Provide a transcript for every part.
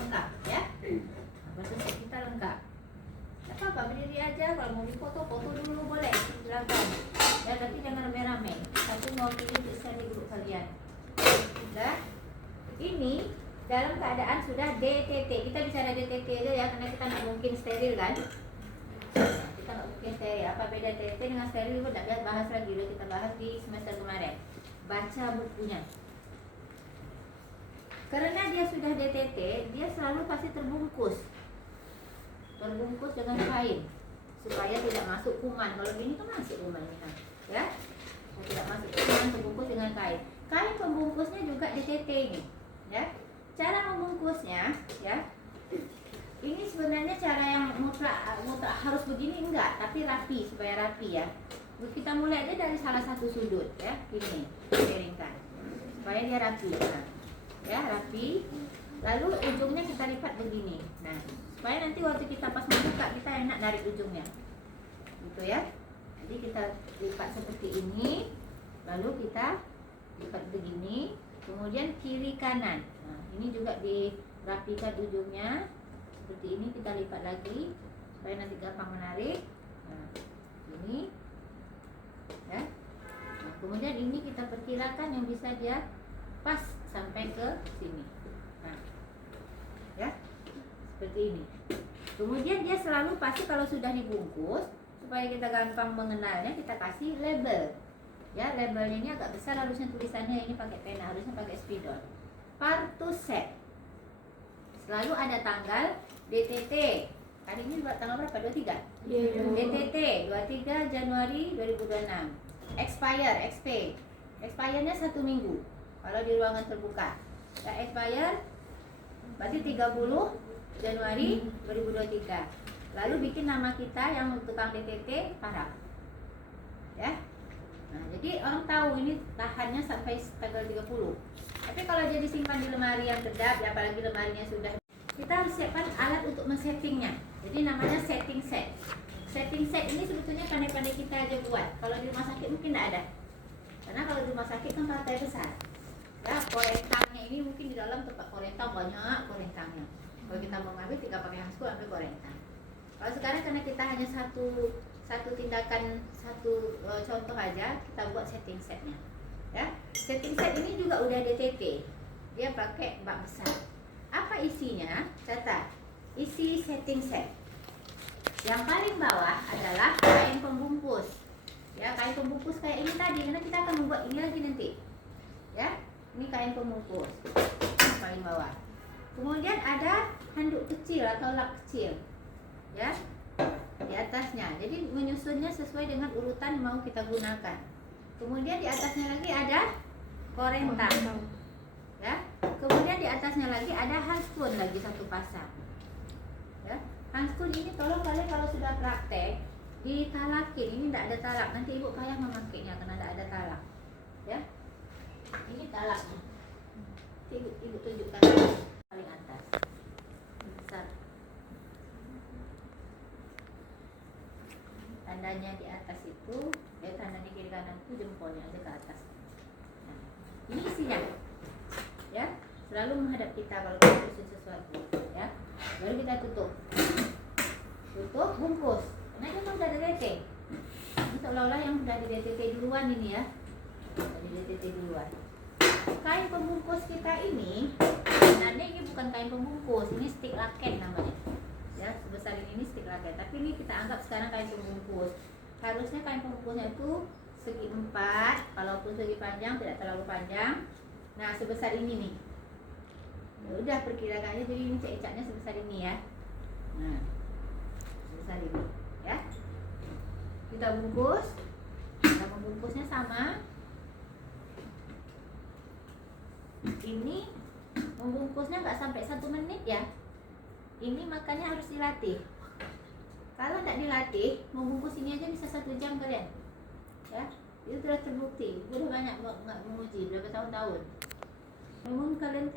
lengkap ya. Baju set kita lengkap. Tak apa, berdiri aja. Kalau mau foto dulu boleh, silakan. Ya, tapi jangan rame-rame. Satu mau pilih bisa di grup kalian. Sudah. Ini dalam keadaan sudah DTT. Kita bicara DTT aja ya, karena kita nggak mungkin steril kan. Kita nggak mungkin steril. Apa beda DTT dengan steril? Kita nggak bahas lagi. Udah kita bahas di semester kemarin. Baca bukunya. Karena dia sudah DTT, dia selalu pasti terbungkus dengan kain supaya tidak masuk kuman. Kalau gini kan masuk kumannya, ya. Tidak masuk kuman, terbungkus dengan kain. Kain pembungkusnya juga DTT ini, ya. Cara membungkusnya, ya. Ini sebenarnya cara yang mutlak harus begini enggak, tapi rapi supaya rapi ya. Kita mulai aja dari salah satu sudut, ya. Ini miringkan supaya dia rapi. Nah, ya rapi. Lalu ujungnya kita lipat begini. Nah, supaya nanti waktu kita pas membuka kita enak narik ujungnya, gitu ya. Jadi kita lipat seperti ini, lalu kita lipat begini, kemudian kiri kanan. Nah, ini juga dirapikan ujungnya seperti ini, kita lipat lagi supaya nanti gampang menarik. Nah, ini, ya. Nah, kemudian ini kita perkirakan yang bisa dia pas sampai ke sini. Nah, ya. Seperti ini. Kemudian dia selalu pasti kalau sudah dibungkus, supaya kita gampang mengenalnya, kita kasih label. Ya, labelnya ini agak besar, harusnya tulisannya ini pakai pena, harusnya pakai spidol. Partu set. Selalu ada tanggal DTT. Hari ini tanggal berapa? 23? Yeah. DTT 23 Januari 2026. Expire, XP. Expire-nya 1 minggu kalau di ruangan terbuka. Ya, expire berarti 30 Januari 2023. Lalu bikin nama kita yang tukang DTT Farah. Ya. Nah, jadi orang tahu ini tahannya sampai tanggal 30. Tapi kalau dia disimpan di lemari yang kedap, ya apalagi lemarinya sudah, kita harus siapkan alat untuk men-settingnya. Jadi namanya setting set. Setting set ini sebetulnya pandai-pandai kita aja buat. Kalau di rumah sakit mungkin tidak ada. Karena kalau di rumah sakit kan partai besar. Ya, korentangnya ini mungkin di dalam tempat korentang banyak korentangnya. Kalau kita mau ngambil, tinggal pakai handscoon ambil korentang. Kalau sekarang karena kita hanya satu tindakan, satu contoh aja, kita buat setting setnya. Ya, setting set ini juga udah DTT. Dia pakai bak besar. Apa isinya? Catat. Isi setting set. Yang paling bawah adalah kain pembungkus. Ya, kain pembungkus kayak ini tadi, karena kita akan membuat ini lagi nanti. Ya, ini kain pembungkus. Yang paling bawah. Kemudian ada handuk kecil atau lap kecil, ya, di atasnya. Jadi menyusunnya sesuai dengan urutan mau kita gunakan. Kemudian di atasnya lagi ada korentang, ya. Kemudian di atasnya lagi ada handscoon lagi satu pasang, ya. Handscoon ini tolong kalian kalau sudah praktek ditalakin. Ini tidak ada talak. Nanti ibu payah memakainya karena tidak ada talak, ya. Ini talaknya. Ibu tunjukkan. Paling atas besar, tandanya di atas itu, tandanya kiri kanan itu jempolnya aja ke atas. Nah, ini isinya, ya, selalu menghadap kita kalau kita susun sesuatu, ya. Lalu kita tutup, bungkus. Karena itu sudah ada DTT. Ini seolah-olah yang sudah di DTT duluan ini, ya, di DTT duluan. Kain pembungkus kita ini sebenarnya ini bukan kain pembungkus, ini stick laken namanya. Ya, sebesar ini stick laken. Tapi ini kita anggap sekarang kain pembungkus. Harusnya kain pembungkusnya itu segi 4, kalaupun segi panjang tidak terlalu panjang. Nah, sebesar ini nih. Ya udah perkirakannya, jadi ini cek-ceknya sebesar ini ya. Nah, sebesar ini, ya. Kita bungkus. Kita membungkusnya sama. Ini membungkusnya nggak sampai 1 menit ya. Ini makanya harus dilatih. Kalau nggak dilatih, membungkus ini aja bisa 1 jam kalian. Ya, itu sudah terbukti. Udah banyak nggak menguji berapa tahun-tahun. Memang kalian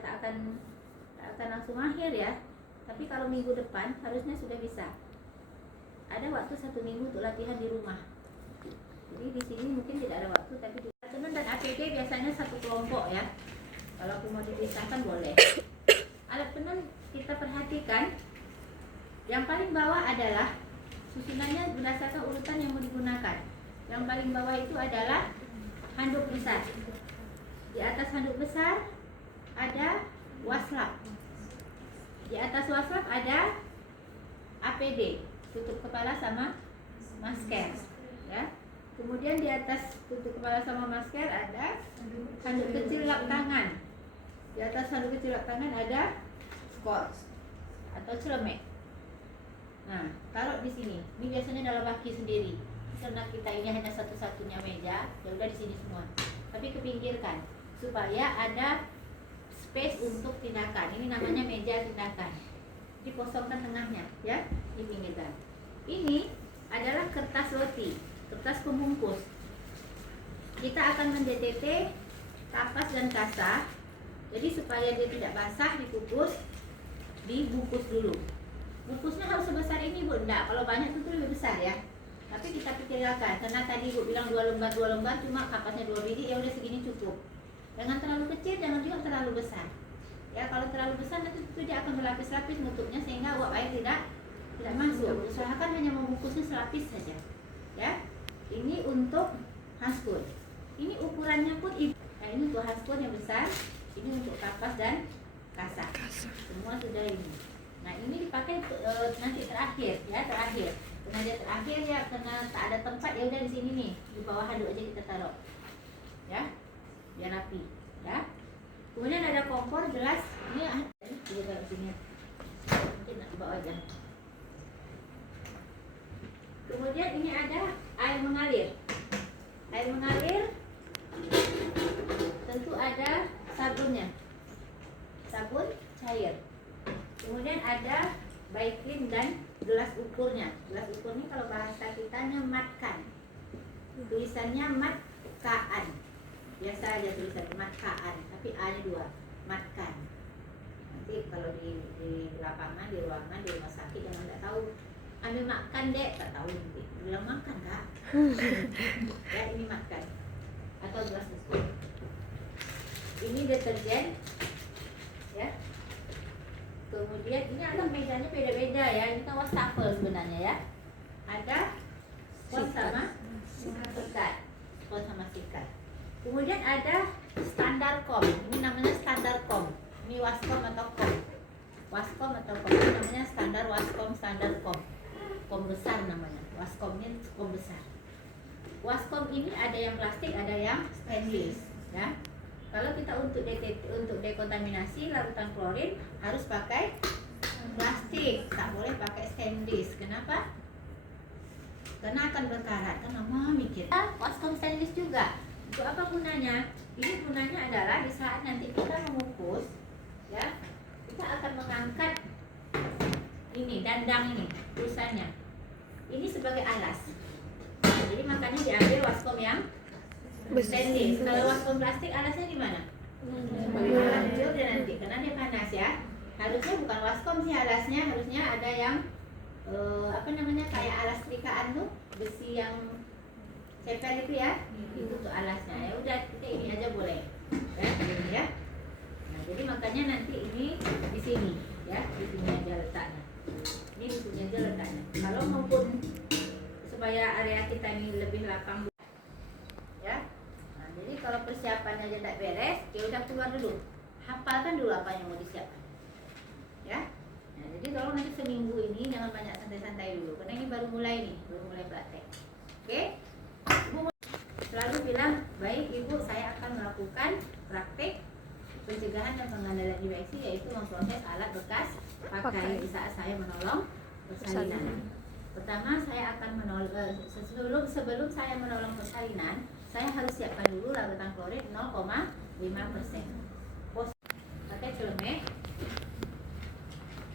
tak akan langsung mahir ya. Tapi kalau minggu depan harusnya sudah bisa. Ada waktu 1 minggu untuk latihan di rumah. Jadi di sini mungkin tidak ada waktu, tapi di teman dan APD biasanya satu kelompok ya. Kalau aku mau dipisahkan boleh. Alat penun kita perhatikan, yang paling bawah adalah susunannya berdasarkan urutan yang mau digunakan. Yang paling bawah itu adalah handuk besar. Di atas handuk besar ada waslap. Di atas waslap ada APD, tutup kepala sama masker, ya. Kemudian di atas tutup kepala sama masker ada handuk kecil lap tangan. Di atas handuk kecil lap tangan ada skor atau celemek. Nah, taruh di sini. Ini biasanya dalam baki sendiri. Karena kita ini hanya satu-satunya meja, ya udah di sini semua. Tapi kepinggirkan supaya ada space untuk tindakan. Ini namanya meja tindakan. Dikosongkan tengahnya, ya, dipinggirkan. Ini adalah kertas roti, kertas pembungkus. Kita akan men-DTT kapas dan kasa. Jadi supaya dia tidak basah dikukus, dibungkus dulu. Bungkusnya harus sebesar ini, Bu. Enggak, kalau banyak tentu lebih besar ya. Tapi kita pikirkan, karena tadi Bu bilang 2 lembar, cuma kapasnya 2 biji, ya udah segini cukup. Jangan terlalu kecil, jangan juga terlalu besar. Ya, kalau terlalu besar nanti itu dia akan berlapis-lapis nutupnya sehingga uap air tidak masuk. Usahakan hanya membungkusnya selapis saja. Ya. Ini untuk haskun. Ini ukurannya pun nah, ini untuk haskun yang besar, ini untuk kapas dan kasa. Semua sudah ini. Nah, ini dipakai nanti terakhir, ya, terakhir. Karena dia terakhir ya, karena tak ada tempat, ya udah di sini nih, di bawah handuk aja kita taruh. Ya. Biar rapi, ya. Kemudian ada kompor, gelas. Ini juga di sini. Mungkin nak bawa aja. Kemudian ini ada air mengalir. Air mengalir tentu ada sabunnya. Sabun cair. Kemudian ada baiklin dan gelas ukurnya. Gelas ukur ini kalau bahasa kitanya matkan. Tulisannya matkaan. Biasa aja tulisan matkaan, tapi A-nya 2, matkan. Nanti kalau di lapangan, di ruangan, di rumah sakit jangan nggak tahu ambil makan dek, tak tahu nanti bilang makan kak. Ya, ini makan atau gelas ukur. Ini deterjen, ya. Kemudian ini ada mejanya beda-beda ya. Ini kan wastafel sebenarnya ya. Ada spons sama sikat, spons sama sikat. Kemudian ada standar kom. Ini namanya standar kom. Ini waskom atau kom. Waskom atau kom. Ini namanya standar waskom, standar kom. Kom besar namanya. Waskomnya kom besar. Waskom ini ada yang plastik, ada yang stainless, ya. Kalau kita untuk DTT, untuk dekontaminasi larutan klorin harus pakai plastik, tak boleh pakai stainless. Kenapa? Karena akan berkarat. Kan lama mikir. Waskom stainless juga. Untuk apa gunanya? Ini gunanya adalah di saat nanti kita mengukus, ya, kita akan mengangkat ini dandang ini, tulisannya. Ini sebagai alas. Jadi makanya diambil waskom yang stainless. Kalau waskom plastik alasnya di mana? Jauh dia nanti, karena dia panas ya. Harusnya bukan waskom sih alasnya, harusnya ada yang apa namanya kayak alas trikaan tuh, besi yang cepel itu ya, itu tuh alasnya. Ya udah kita ini aja boleh, ya, ini ya. Nah jadi makanya nanti ini di sini, ya, di sini aja letaknya. Ini di sini aja letaknya. Kalau maupun supaya area kita ini lebih lapang, ya. Nah jadi kalau persiapannya aja tak beres, ya udah keluar dulu. Hafalkan dulu apa yang mau disiapkan, ya. Nah jadi kalau nanti seminggu ini jangan banyak santai-santai dulu, karena ini baru mulai nih, baru mulai praktek. Oke? Ibu selalu bilang, baik Ibu, saya akan melakukan praktek pencegahan dan pengendalian infeksi, yaitu memproses alat bekas pakai di saat saya menolong persalinan. Pertama saya akan menolong sebelum saya menolong persalinan, saya harus siapkan dulu larutan klorin 0,5%. Pakai celemek.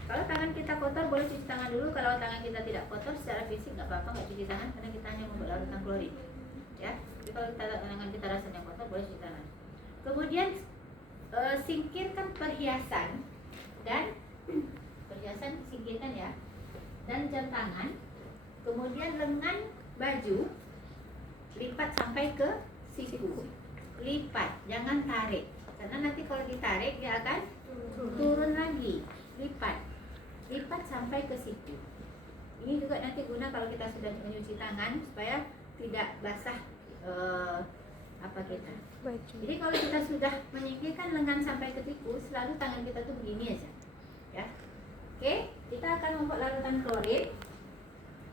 Kalau tangan kita kotor boleh cuci tangan dulu. Kalau tangan kita tidak kotor secara fisik nggak apa-apa, nggak cuci tangan karena kita hanya membuat larutan klorin, ya. Jadi kalau tangan kita rasanya kotor boleh cuci tangan. Kemudian singkirkan perhiasan singkirkan ya, dan jam tangan. Kemudian lengan baju lipat sampai ke siku. Lipat, jangan tarik, karena nanti kalau ditarik dia akan turun lagi. Lipat. Ini juga nanti guna kalau kita sudah menyuci tangan supaya tidak basah apa kita. Jadi kalau kita sudah menyingkirkan lengan sampai ke siku, selalu tangan kita tuh begini aja, ya. Oke, kita akan membuat larutan klorin.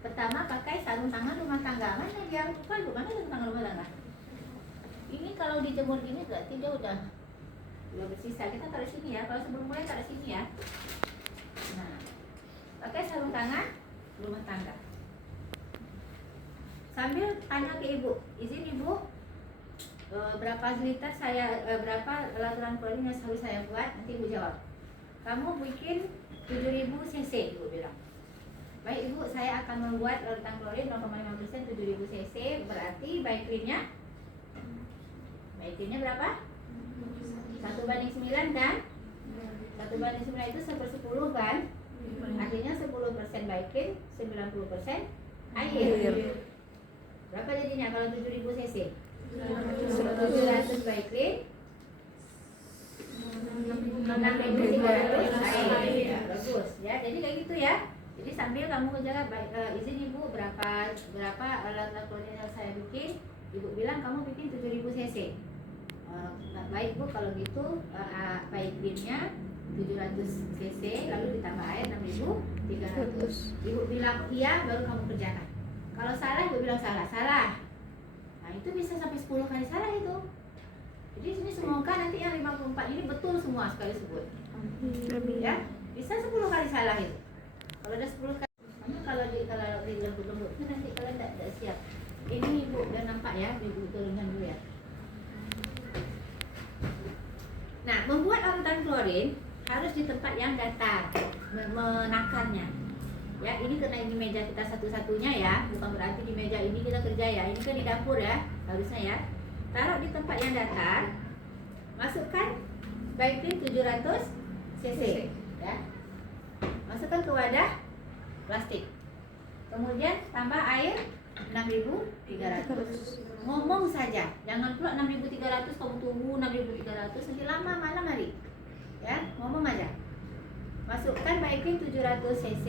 Pertama pakai sarung tangan rumah tangga. Mana dia? Bukan, mana sarung tangan rumah tangga? Ini kalau dijemur gini berarti dia udah bersisa. Kita taruh sini ya. Kalau sebelum mulai taruh sini ya. Nah, pakai sarung tangan rumah tangga. Sambil tanya ke ibu, izin ibu, berapa liter berapa larutan klorin yang harus saya buat? Nanti ibu jawab. Kamu bikin 7000 cc, ibu bilang. Baik ibu, saya akan membuat larutan klorin 0,5% 7000 cc. Berarti baikinnya berapa? 1:9 kan? 1:9 itu 1/10 kan? Artinya 10% baikin, 90% air. Berapa jadinya kalau 7000 cc? 700 baikin, 6300 air. Ya, bagus ya. Jadi kayak gitu ya. Jadi sambil kamu menjaga, izin ibu berapa larutan klorin yang saya bikin. Ibu bilang kamu bikin 7000 cc. Baik bu, kalau gitu baikinnya 700 cc lalu ditambah air 6300. Ibu bilang iya, baru kamu kerjakan. Kalau salah ibu bilang salah. Nah itu bisa sampai 10 kali salah itu. Jadi sini semoga nanti yang 54 ini betul semua sekali sebut. Ya, bisa 10 kali salah itu. Kalau ada 10 kali, kalau di lembut-lembut itu nanti kalian tidak siap. Ini ibu udah nampak ya, ibu turunkan dulu ya. Nah, membuat larutan klorin harus di tempat yang datar, menakarnya. Ya, ini karena ini meja kita satu-satunya ya, bukan berarti di meja ini kita kerja ya. Ini kan di dapur ya, harusnya ya. Taruh di tempat yang datar. Masukkan baikin 700 cc, ya. Masukkan ke wadah plastik. Kemudian tambah air 6300. Ngomong saja, jangan pula 6300 kamu tunggu 6300 nanti lama malam hari. Ya, ngomong aja. Masukkan baikin 700 cc,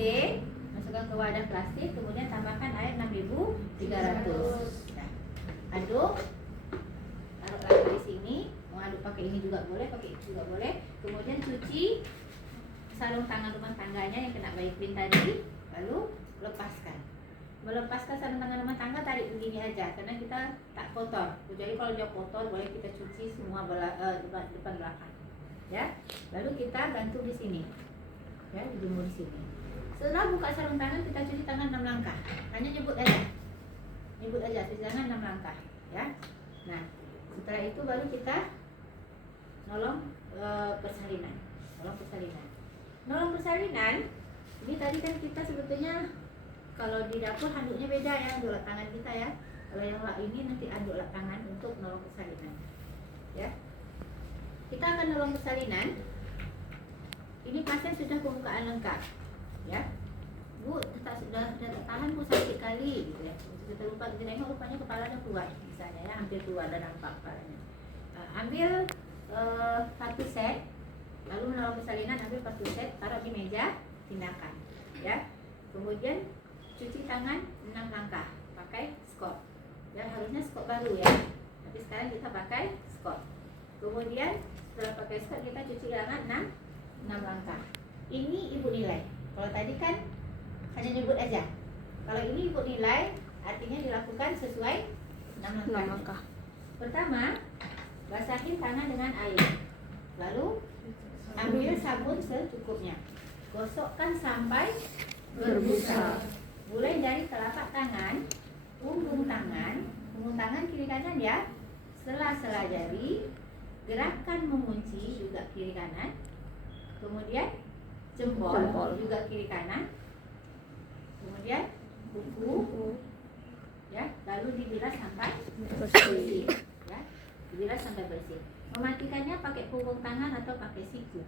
masukkan ke wadah plastik, kemudian tambahkan air 6300. Nah, aduk. Taruh lagi di sini. Mau aduk pakai ini juga boleh, pakai itu juga boleh. Kemudian cuci sarung tangan rumah tangganya yang kena baikin tadi, lalu lepaskan. Melepaskan sarung tangan rumah tangga tarik begini aja karena kita tak kotor. Jadi kalau dia kotor boleh kita cuci semua depan belakang. Ya. Lalu kita gantung di sini. Ya, dijemur di sini. Setelah buka sarung tangan kita cuci tangan 6 langkah. Hanya nyebut aja. Nyebut aja cuci tangan 6 langkah, ya. Nah, setelah itu baru kita nolong persalinan. Nolong persalinan. Ini tadi kan kita sebetulnya kalau di dapur handuknya beda ya, handuk lap tangan kita ya. Kalau yang lap ini nanti handuk lap tangan untuk nolong persalinan. Ya. Kita akan nolong persalinan. Ini pasien sudah pembukaan lengkap. Ya. Bu, sudah tahan bu sakit kali gitu ya. Kita lupa kita tengok rupanya kepalanya kuat misalnya ya, hampir keluar dan nampak kepalanya. Ambil 1 set, lalu menolong persalinan ambil 1 set, taruh di meja tindakan. Ya. Kemudian cuci tangan 6 langkah pakai skot. Ya, harusnya skot baru ya. Tapi sekarang kita pakai skot. Kemudian setelah pakai skot kita cuci tangan 6 langkah. Ini ibu nilai. Kalau tadi kan hanya nyebut aja. Kalau ini ibu nilai artinya dilakukan sesuai 6 langkah. Pertama, basahin tangan dengan air. Lalu ambil sabun secukupnya. Gosokkan sampai berbusa. Mulai dari telapak tangan, punggung tangan kiri kanan ya, sela-sela jari, gerakan mengunci juga kiri kanan, kemudian jempol juga kiri kanan, kemudian kuku, ya, lalu dibilas sampai bersih, ya, dibilas sampai bersih. Mematikannya pakai punggung tangan atau pakai siku.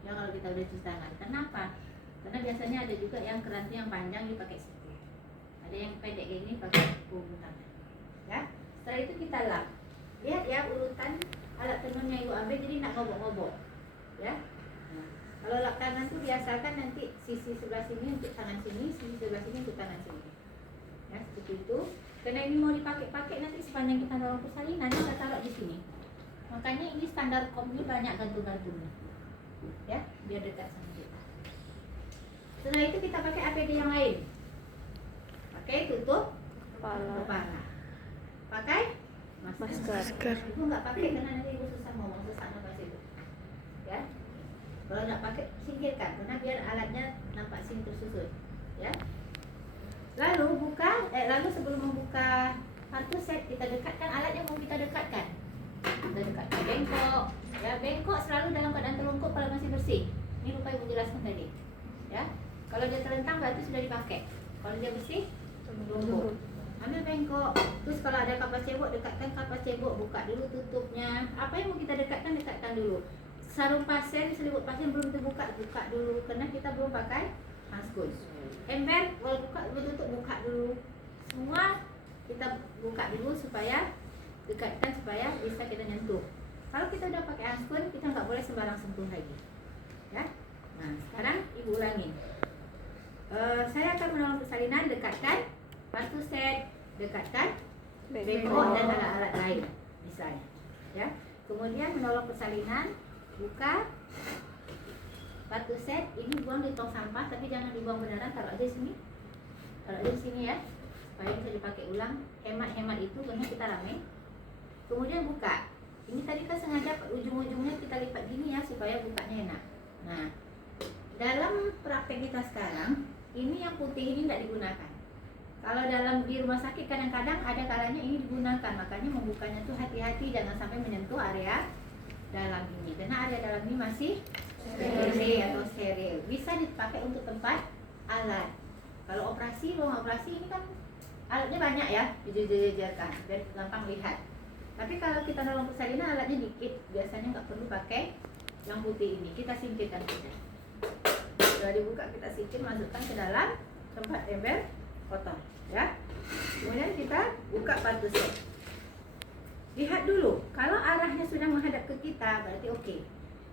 Ya kalau kita udah cuci tangan. Kenapa? Karena biasanya ada juga yang keranti yang panjang dipakai siku. Ada yang pendek ini pakai punggung tangan. Ya. Setelah itu kita lap. Lihat ya urutan alat tenun yang ibu ambil, jadi nak ngobok-ngobok. Ya. Nah, kalau lap tangan tuh biasa biasakan nanti sisi sebelah sini untuk tangan sini, sisi sebelah sini untuk tangan sini. Ya, seperti itu. Karena ini mau dipakai-pakai nanti sepanjang kita dalam persalinan kita taruh di sini. Makanya ini standar kom ini banyak gantung-gantungnya. Ya, biar dekat sama kita. Setelah itu kita pakai APD yang lain. Pakai tutup kepala. Pakai masker. Ibu nggak pakai karena nanti ibu susah ngomong, susah nafas itu. Ya. Kalau nggak pakai singkirkan, karena biar alatnya nampak sini tersusun. Ya. Lalu sebelum membuka kartu set kita dekatkan alat yang mau kita dekatkan. Kita dekatkan bengkok. Ya, bengkok selalu dalam keadaan terlungkup kalau masih bersih. Ini lupa ibu jelaskan tadi. Ya. Kalau dia terlentang berarti sudah dipakai. Kalau dia bersih, terlungkup. Ambil bengkok. Terus kalau ada kapas cebok, dekatkan kapas cebok, buka dulu tutupnya. Apa yang mau kita dekatkan dulu. Sarung pasien, selimut pasien belum terbuka, buka dulu karena kita belum pakai handscoon. Ember, kalau buka tutup, buka dulu. Semua kita buka dulu supaya dekatkan supaya bisa kita nyentuh. Kalau kita udah pakai handscoon, kita nggak boleh sembarang sentuh lagi. Ya. Nah, sekarang ibu ulangi. Saya akan menolong persalinan, dekatkan kartu set, dekatkan bengkok dan alat-alat lain misalnya. Ya. Kemudian menolong persalinan, buka kartu set, ini buang di tong sampah tapi jangan dibuang beneran, taruh aja di sini. Taruh aja di sini ya. Supaya bisa dipakai ulang. Hemat-hemat itu karena kita rame. Kemudian buka. Ini tadi kan sengaja ujung-ujungnya kita lipat gini ya supaya bukanya enak. Nah, dalam praktek kita sekarang, ini yang putih ini tidak digunakan. Kalau di rumah sakit kadang-kadang ada kalanya ini digunakan, makanya membukanya tuh hati-hati, jangan sampai menyentuh area dalam ini, karena area dalam ini masih steril. Bisa dipakai untuk tempat alat. Kalau operasi, ruang operasi ini kan alatnya banyak ya, dijejer-jejerkan biar gampang lihat. Tapi kalau kita dalam persalinan alatnya dikit, biasanya nggak perlu pakai yang putih ini. Kita singkirkan saja. Sudah dibuka, kita singkir, masukkan ke dalam tempat ember kotor, ya. Kemudian kita buka kartu set. Lihat dulu, kalau arahnya sudah menghadap ke kita, berarti oke.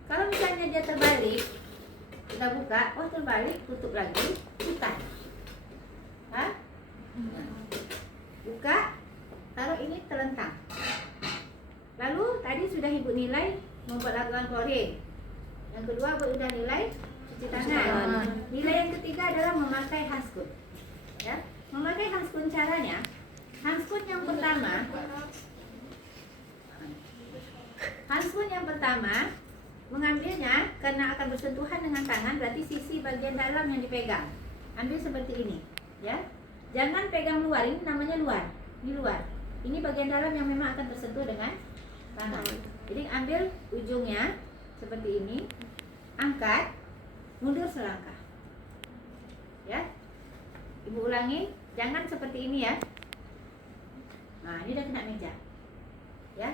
Kalau misalnya dia terbalik, kita buka, oh terbalik, tutup lagi, putar. Nah, buka, taruh ini terlentang. Lalu tadi sudah ibu nilai membuat laruan klorin. Yang kedua ibu sudah nilai cuci tangan. Nilai yang ketiga adalah memakai handscoon. Ya, memakai handscoon caranya, handscoon yang pertama mengambilnya karena akan bersentuhan dengan tangan, berarti sisi bagian dalam yang dipegang. Ambil seperti ini, ya. Jangan pegang luar, ini namanya luar. Ini luar. Ini bagian dalam yang memang akan tersentuh dengan tangan. Jadi ambil ujungnya seperti ini, angkat, mundur selangkah. Ya. Ibu ulangi, jangan seperti ini ya. Nah, ini udah kena meja. Ya.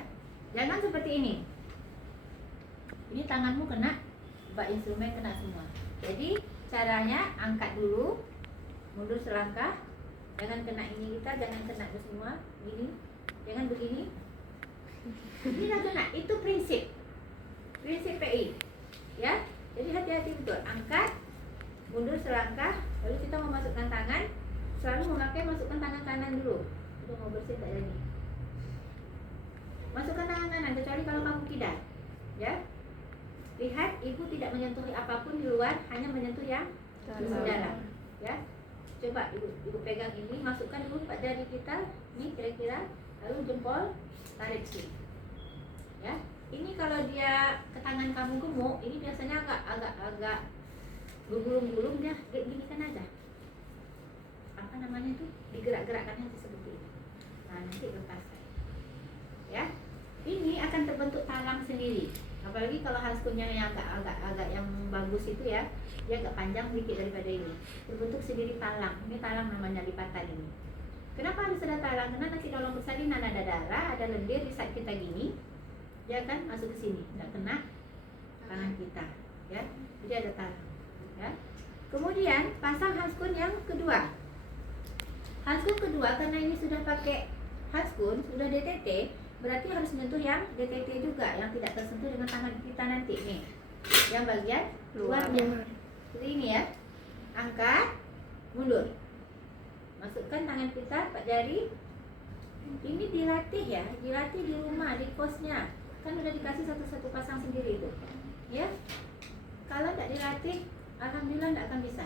Jangan seperti ini. Ini tanganmu kena, bak instrumen kena semua. Jadi caranya angkat dulu, mundur selangkah, jangan kena ini kita, jangan kena semua, gini, jangan begini. Ini dah kena, itu prinsip PI, ya. Jadi hati-hati betul, angkat, mundur selangkah, lalu kita memasukkan tangan, selalu memakai masukkan tangan kanan dulu. Itu mau bersih tak jadi. Masukkan tangan kanan, kecuali kalau kamu kidal, ya. Lihat, ibu tidak menyentuh apapun di luar, hanya menyentuh yang di dalam, ya. Coba ibu pegang ini, masukkan dulu pada jari kita, ini kira-kira, lalu jempol tarik sini, ya. Ini kalau dia ke tangan kamu gemuk, ini biasanya agak bergulung-gulung, dia gini kan aja. Apa namanya itu? Digerak-gerakkannya seperti ini. Nah, nanti lepaskan, ya. Ini akan terbentuk talang sendiri. Apalagi kalau handscoonnya yang agak yang bagus itu ya, dia agak panjang sedikit daripada ini, berbentuk sendiri talang. Ini talang namanya lipatan ini. Kenapa harus ada talang? Karena nanti dalam persalinan ada darah, ada lendir, di saat kita gini, dia akan masuk ke sini, nggak kena tangan kita, ya. Jadi ada talang, ya. Kemudian pasang handscoon yang kedua. Handscoon kedua karena ini sudah pakai handscoon, sudah DTT. Berarti harus menyentuh yang DTT juga, yang tidak tersentuh dengan tangan kita nanti nih, yang bagian luarnya, Seperti ini ya. Angkat, mundur. Masukkan tangan kita, 4 jari. Ini dilatih ya, dilatih di rumah, di kosnya. Kan udah dikasih satu-satu pasang sendiri itu. Ya. Kalau tidak dilatih, alhamdulillah tidak akan bisa.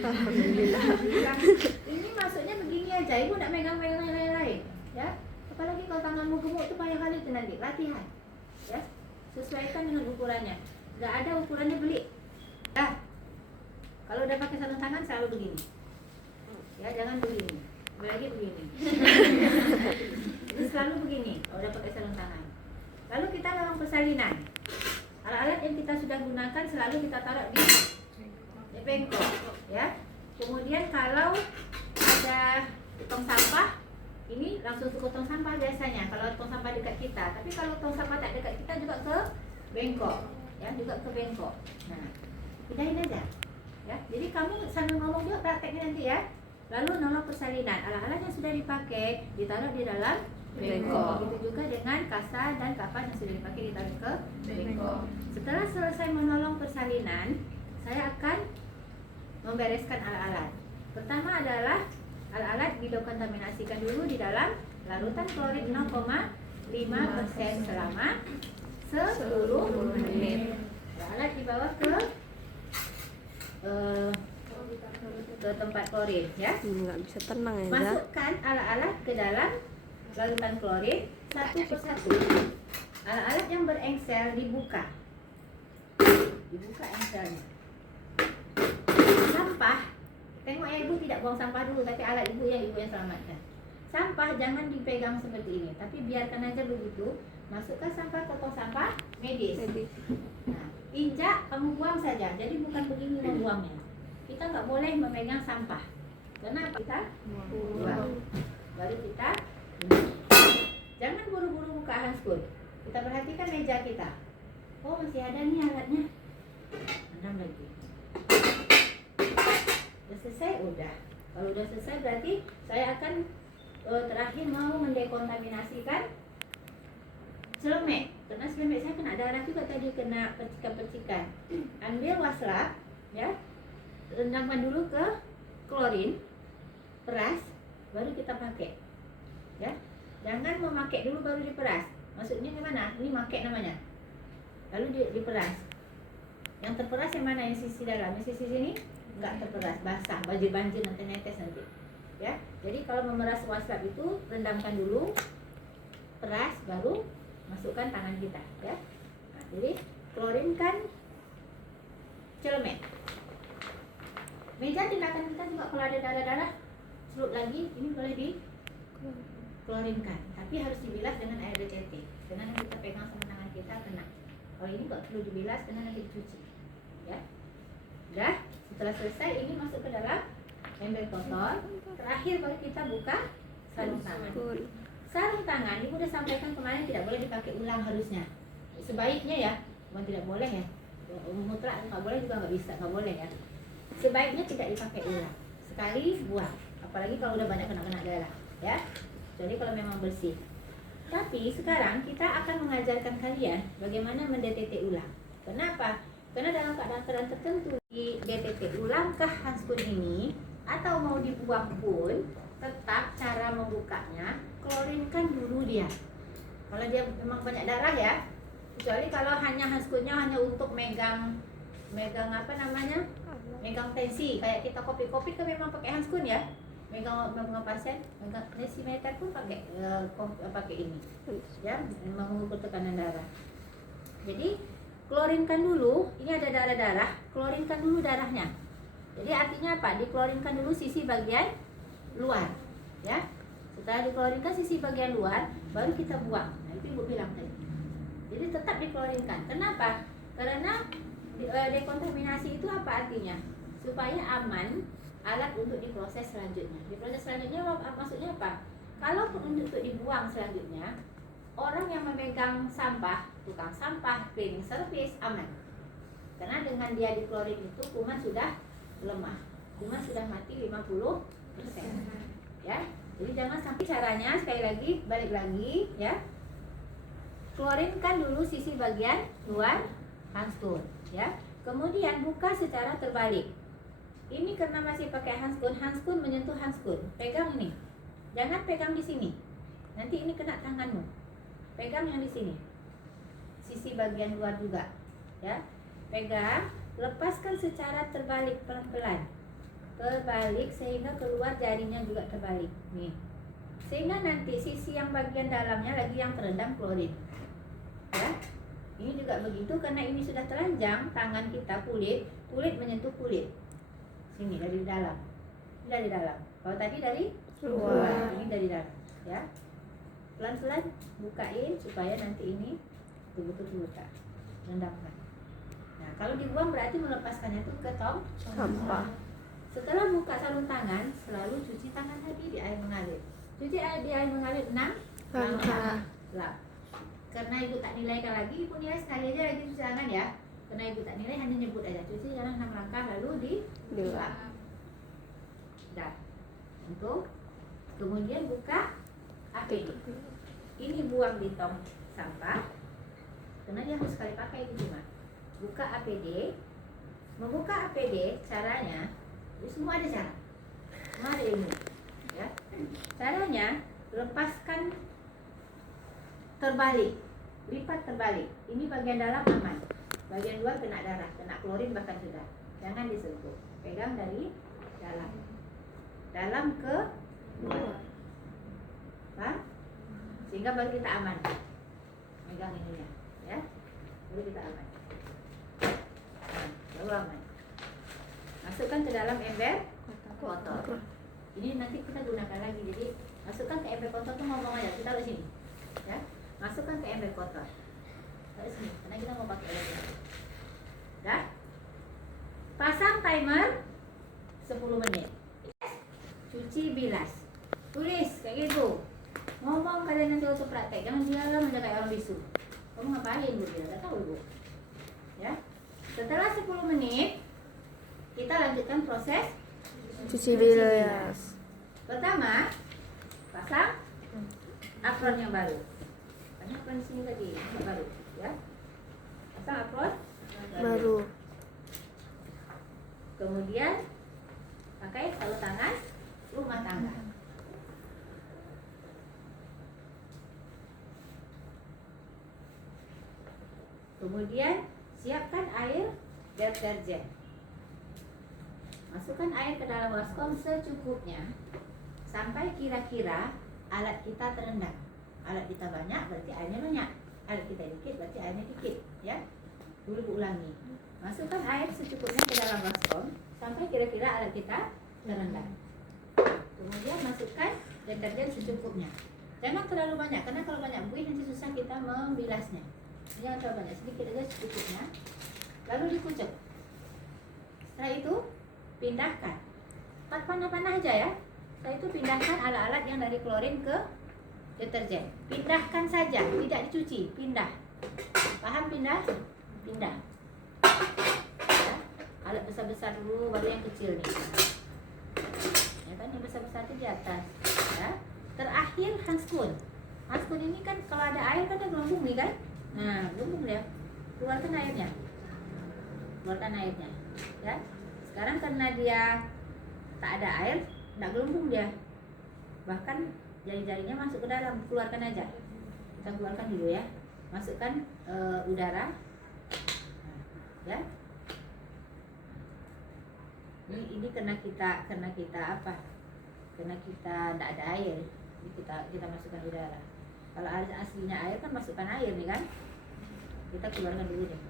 Alhamdulillah. Ini maksudnya begini aja, ibu tidak megang-megang yang lain-lain. Ya. Apalagi kalau tanganmu gemuk itu payah kali itu nanti. Latihan. Ya. Sesuaikan dengan ukurannya. Nggak ada ukurannya, beli. Ya. Kalau udah pakai sarung tangan selalu begini. Ya, jangan begini. Apalagi begini. Ini selalu begini kalau udah pakai sarung tangan. Lalu kita melakukan persalinan. Alat-alat yang kita sudah gunakan selalu kita taruh di bengkok, ya. Kemudian kalau ada tong sampah, ini langsung ke tong sampah biasanya. Kalau tong sampah dekat kita, tapi kalau tong sampah tak dekat kita juga ke bengkok, ya, juga ke bengkok. Nah, pindahin aja, ya. Jadi kamu sambil ngomong juga prakteknya nanti ya. Lalu nolong persalinan. Alat-alat yang sudah dipakai ditaruh di dalam bengkok. Begitu juga dengan kasa dan kapas yang sudah dipakai ditaruh ke bengkok. Setelah selesai menolong persalinan, saya akan membereskan alat-alat. Pertama adalah alat-alat didekontaminasikan dulu di dalam larutan klorin 0,5% selama 10 menit. Alat dibawa ke tempat klorin, ya. Nggak bisa tenang ya. Masukkan alat-alat ke dalam larutan klorin satu persatu. Alat-alat yang berengsel dibuka engselnya. Sampah, tengok ya, ibu tidak buang sampah dulu, tapi alat ibu yang selamatkan. Sampah jangan dipegang seperti ini, tapi biarkan aja begitu. Masukkan sampah ke tong sampah medis. Nah, injak kamu buang saja. Jadi bukan begini membuangnya. Kita nggak boleh memegang sampah. Karena kita buang. Baru kita jangan buru-buru buka handphone. Kita perhatikan meja kita. Oh, masih ada nih alatnya. Rendam lagi. Udah selesai? Udah. Kalau udah selesai berarti saya akan terakhir mau mendekontaminasikan celemek. Karena celemek saya kena darah juga tadi, kena percikan-percikan. Ambil waslap, ya. Rendamkan dulu ke klorin, peras, baru kita pakai. Ya. Jangan memakai dulu baru diperas. Maksudnya gimana? Ini pakai namanya. Lalu diperas. Yang terperas yang mana? Yang sisi dalam, yang sisi sini enggak terperas, basah, banjir-banjir nanti netes nanti. Ya. Jadi kalau memeras waslap itu rendamkan dulu, peras, baru masukkan tangan kita, ya. Nah, jadi klorinkan celemek. Meja tindakan kita juga kalau ada darah-darah celup lagi, ini boleh diklorinkan, tapi harus dibilas dengan air DTT. Dengan yang kita pegang sama tangan kita kena. Kalau ini nggak perlu dibilas karena nanti dicuci, ya. Udah, setelah selesai ini masuk ke dalam ember kotor. Terakhir baru kita buka sarung tangan. Sarung tangan, ibu udah sampaikan kemarin tidak boleh dipakai ulang harusnya. Sebaiknya ya, bukan tidak boleh ya. Mutlak nggak boleh juga nggak bisa, nggak boleh ya. Sebaiknya tidak dipakai ulang. Sekali buang. Apalagi kalau udah banyak kena darah, ya. Jadi kalau memang bersih. Tapi sekarang kita akan mengajarkan kalian bagaimana mendeteksi ulang. Kenapa? Karena dalam keadaan tertentu di DTT ulangkah handphone ini atau mau dibuang pun tetap cara membukanya klorinkan dulu dia. Kalau dia memang banyak darah ya, kecuali kalau hanya handphone-nya hanya untuk megang apa namanya, megang tensi kayak kita kopi kan memang pakai handphone ya, megang pasien, megang desimeter pun pakai ini ya, memang mengukur tekanan darah. Jadi klorinkan dulu, ini ada darah-darah, klorinkan dulu darahnya. Jadi artinya apa? Diklorinkan dulu sisi bagian luar, ya. Setelah diklorinkan sisi bagian luar, baru kita buang. Nah, itu ibu bilang tadi. Jadi tetap diklorinkan. Kenapa? Karena dekontaminasi itu apa artinya? Supaya aman alat untuk diproses selanjutnya. Diproses selanjutnya maksudnya apa? Kalau untuk dibuang selanjutnya, orang yang memegang sampah, tukang sampah, cleaning service aman. Karena dengan dia diklorin itu kuman sudah lemah. Kuman sudah mati 50%. Ya. Jadi jangan sampai, caranya sekali lagi, balik lagi ya. Klorinkan dulu sisi bagian luar handphone ya. Kemudian buka secara terbalik. Ini karena masih pakai handskun menyentuh handskun. Pegang ini. Jangan pegang di sini. Nanti ini kena tanganmu. Pegang yang di sini. Sisi bagian luar juga. Ya. Pegang, lepaskan secara terbalik pelan-pelan. Terbalik sehingga keluar jarinya juga terbalik. Nih. Sehingga nanti sisi yang bagian dalamnya lagi yang terendam klorin. Ya. Ini juga begitu karena ini sudah telanjang tangan kita kulit menyentuh kulit. Sini dari dalam. Ini dari dalam. Kalau tadi dari luar, ini dari dalam, ya. Pelan-pelan bukain supaya nanti ini betul-betul buka. Rendamkan. Nah, kalau dibuang berarti melepaskannya itu ke tong Sampah. Setelah buka sarung tangan, selalu cuci tangan lagi di air mengalir. Cuci di air mengalir 6 Langkah. lap. Karena ibu tak nilaikan lagi, ibu nilai sekali aja lagi cuci tangan ya. Karena ibu tak nilai, hanya nyebut aja. Cuci jalan 6 langkah lalu dilap. Dah. Untuk kemudian buka APD. Ini buang di tong sampah. Karena dia harus sekali pakai itu cuma. Buka APD. Membuka APD caranya, ini semua ada cara. Semua ada ilmu. Ya. Caranya lepaskan terbalik, lipat terbalik. Ini bagian dalam aman, bagian luar kena darah, kena klorin bahkan sudah. Jangan disentuh. Pegang dari dalam ke luar, sehingga baru kita aman. Pegang ininya, ya, baru kita aman. Nah, baru aman. Masukkan ke dalam ember kotor. Ini nanti kita gunakan lagi. Jadi masukkan ke ember kotor tuh ngomong aja. Kita taruh sini, ya. Masukkan ke ember kotor. Taruh sini, karena kita mau pakai ember. Dah. Pasang timer 10 menit. Cuci bilas. Tulis kayak gitu. Ngomong kalian nanti waktu praktek. Jangan diam aja kayak orang bisu. Kamu ngapain bu? Dia nggak tahu bu. Ya. Setelah 10 menit kita lanjutkan proses Cuci bilas. Pertama, pasang apron yang baru. Karena apron sini tadi yang baru, ya. Pasang apron Baru. Kemudian pakai sarung tangan rumah tangga. Kemudian siapkan air deterjen. Masukkan air ke dalam baskom secukupnya sampai kira-kira alat kita terendam. Alat kita banyak berarti airnya banyak. Alat kita dikit berarti airnya dikit, ya. Dulu ulangi. Masukkan air secukupnya ke dalam baskom sampai kira-kira alat kita terendam. Kemudian masukkan deterjen secukupnya. Jangan terlalu banyak karena kalau banyak buih nanti susah kita membilasnya. Jangan terlalu banyak, sedikit aja secukupnya. Lalu dikucuk. Setelah itu pindahkan. Tak panah-panah aja ya. Setelah itu pindahkan alat-alat yang dari klorin ke deterjen. Pindahkan saja, tidak dicuci, pindah. Paham pindah? Pindah. Ya. Alat besar-besar dulu, baru yang kecil nih. Ya kan yang besar-besar itu di atas. Ya. Terakhir handskun. Handskun ini kan kalau ada air kan dia gelembung nih kan? Nah, gelembung dia. Keluarkan airnya. Keluarkan airnya. Ya. Sekarang karena dia tak ada air, tidak gelembung dia. Bahkan jari-jarinya masuk ke dalam, keluarkan aja. Kita keluarkan dulu ya. Masukkan udara. Nah, ya. Ini karena kita apa? Karena kita tidak ada air. Ini kita masukkan udara. Kalau aslinya air kan masukkan air nih kan. Kita keluarkan dulu deh.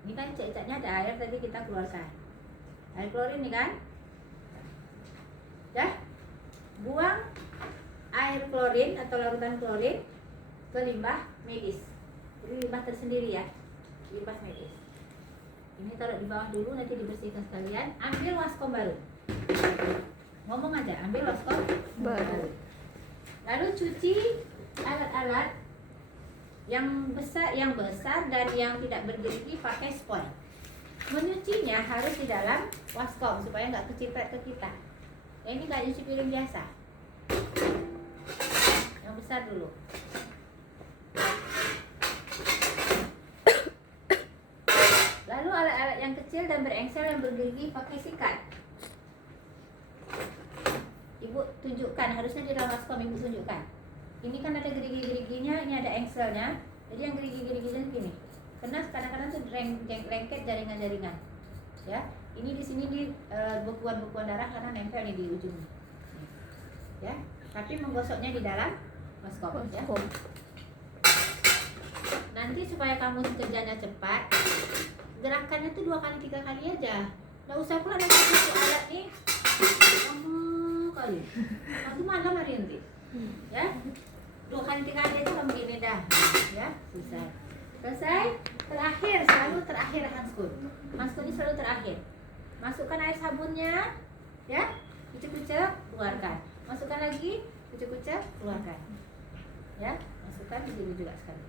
Ini kan cek-ceknya ada air tadi kita keluarkan. Air klorin nih kan? Dah. Buang air klorin atau larutan klorin ke limbah medis. Jadi limbah tersendiri ya. Limbah medis. Ini taruh di bawah dulu nanti dibersihkan sekalian. Ambil waskom baru. Ngomong aja, ambil waskom baru. Lalu cuci alat-alat yang besar dan yang tidak bergerigi pakai spons. Menyucinya harus di dalam waskom supaya nggak keciprat ke kita. Ini nggak nyuci piring biasa. Yang besar dulu. alat yang kecil dan berengsel yang bergerigi pakai sikat. Ibu tunjukkan, harusnya di dalam baskom ibu tunjukkan. Ini kan ada gerigi-geriginya, ini ada engselnya. Jadi yang gerigi-geriginya begini. Karena kadang-kadang tuh lengket jaringan-jaringan. Ya, ini di sini di bekuan-bekuan darah karena nempel nih di ujungnya. Ya, tapi menggosoknya di dalam baskom ya. Nanti supaya kamu kerjanya cepat, gerakannya tuh 2 kali 3 kali aja. Nggak usah pula nanti itu alat nih kali. Nanti malam hari nanti. Ya, 2 kali 3 kali aja kamu begini dah. Ya, selesai. Selesai. Terakhir, selalu terakhir handskun. Handskun ini selalu terakhir. Masukkan air sabunnya, ya, kucek-kucek, keluarkan. Masukkan lagi, kucek-kucek, keluarkan. Ya, masukkan dulu juga sekali.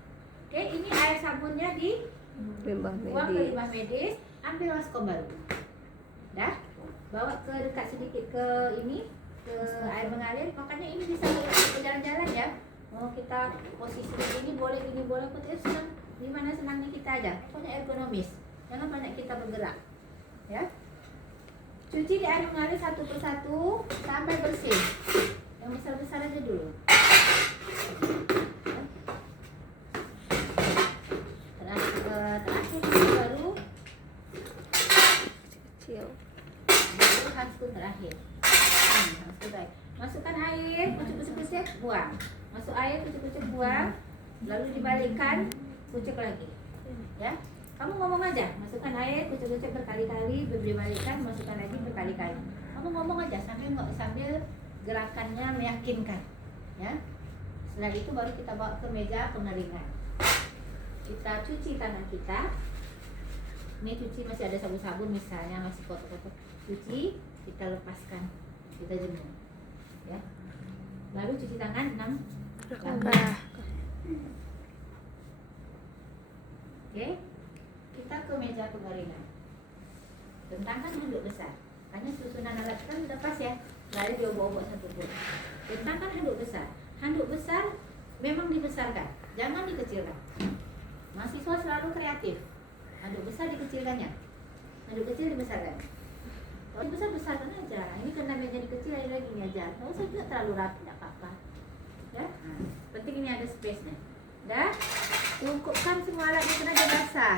Oke, ini air sabunnya di Limbah buang ke medis. limbah medis, ambil baskom baru. Dah, bawa ke dekat sedikit ke ini, ke air mengalir. Makanya ini bisa berjalan-jalan ya. Mau kita posisi ini boleh, putih senang. Di mana senangnya kita aja. Pokoknya ergonomis. Jangan banyak kita bergerak. Ya. Cuci di air mengalir satu persatu sampai bersih. Yang besar-besar aja dulu. Terakhir baru Kecil. handskun terakhir. Handskun terakhir. Masukkan air, kucuk-kucuk, buang. Masuk air, kucuk-kucuk, buang. Lalu dibalikkan, kucuk lagi. Ya, kamu ngomong aja. Masukkan air, kucuk-kucuk berkali-kali, dibalikkan, masukkan lagi berkali-kali. Kamu ngomong aja sambil gerakannya meyakinkan. Ya. Setelah itu baru kita bawa ke meja pengeringan. Kita cuci tangan kita. Ini cuci masih ada sabun-sabun misalnya, masih kotor-kotor. Cuci, kita lepaskan, kita jemur. Ya. Lalu cuci tangan 6 Langkah. Oke. Kita ke meja pengeringan. Bentangkan handuk besar. Hanya susunan alat kan sudah pas ya. Lalu diobok-obok satu pun. Bentangkan handuk besar. Handuk besar memang dibesarkan, jangan dikecilkan. Mahasiswa selalu kreatif. Handuk besar dikecilkannya, handuk kecil dibesarkan. Kalau besar besarkan aja. Ini karena meja dikecil lagi ini aja. Kalau saya juga terlalu rapi tidak apa-apa. Ya, penting ini ada space-nya. Dah, cukupkan semua alatnya kena dia basah.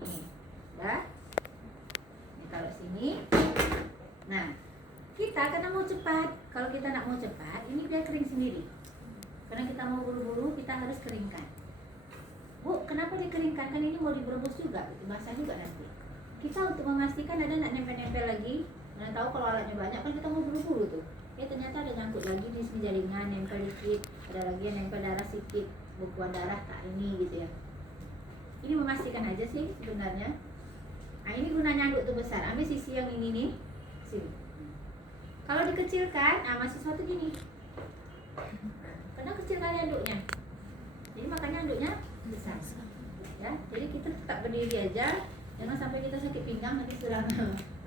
Nih, dah. Ini taruh sini. Nah, kita karena mau cepat. Kalau kita nak mau cepat, ini biar kering sendiri. Karena kita mau buru-buru, kita harus keringkan. Bu, kenapa dikeringkan? Kan ini mau diberebus juga, basah juga nanti. Kita untuk memastikan ada nak nempel-nempel lagi. Mana tahu kalau alatnya banyak kan kita mau buru-buru tuh. Ternyata ada nyangkut lagi di sini jaringan, nempel dikit. Ada lagi yang nempel darah sedikit, bekuan darah tak ini gitu ya. Ini memastikan aja sih sebenarnya. Nah, ini gunanya handuk tuh besar. Ambil sisi yang ini nih, sini. Kalau dikecilkan, mahasiswa tuh gini. Karena kecil kali handuknya. Jadi makanya handuknya besar. Ya, jadi kita tetap berdiri aja, jangan sampai kita sakit pinggang nanti sedang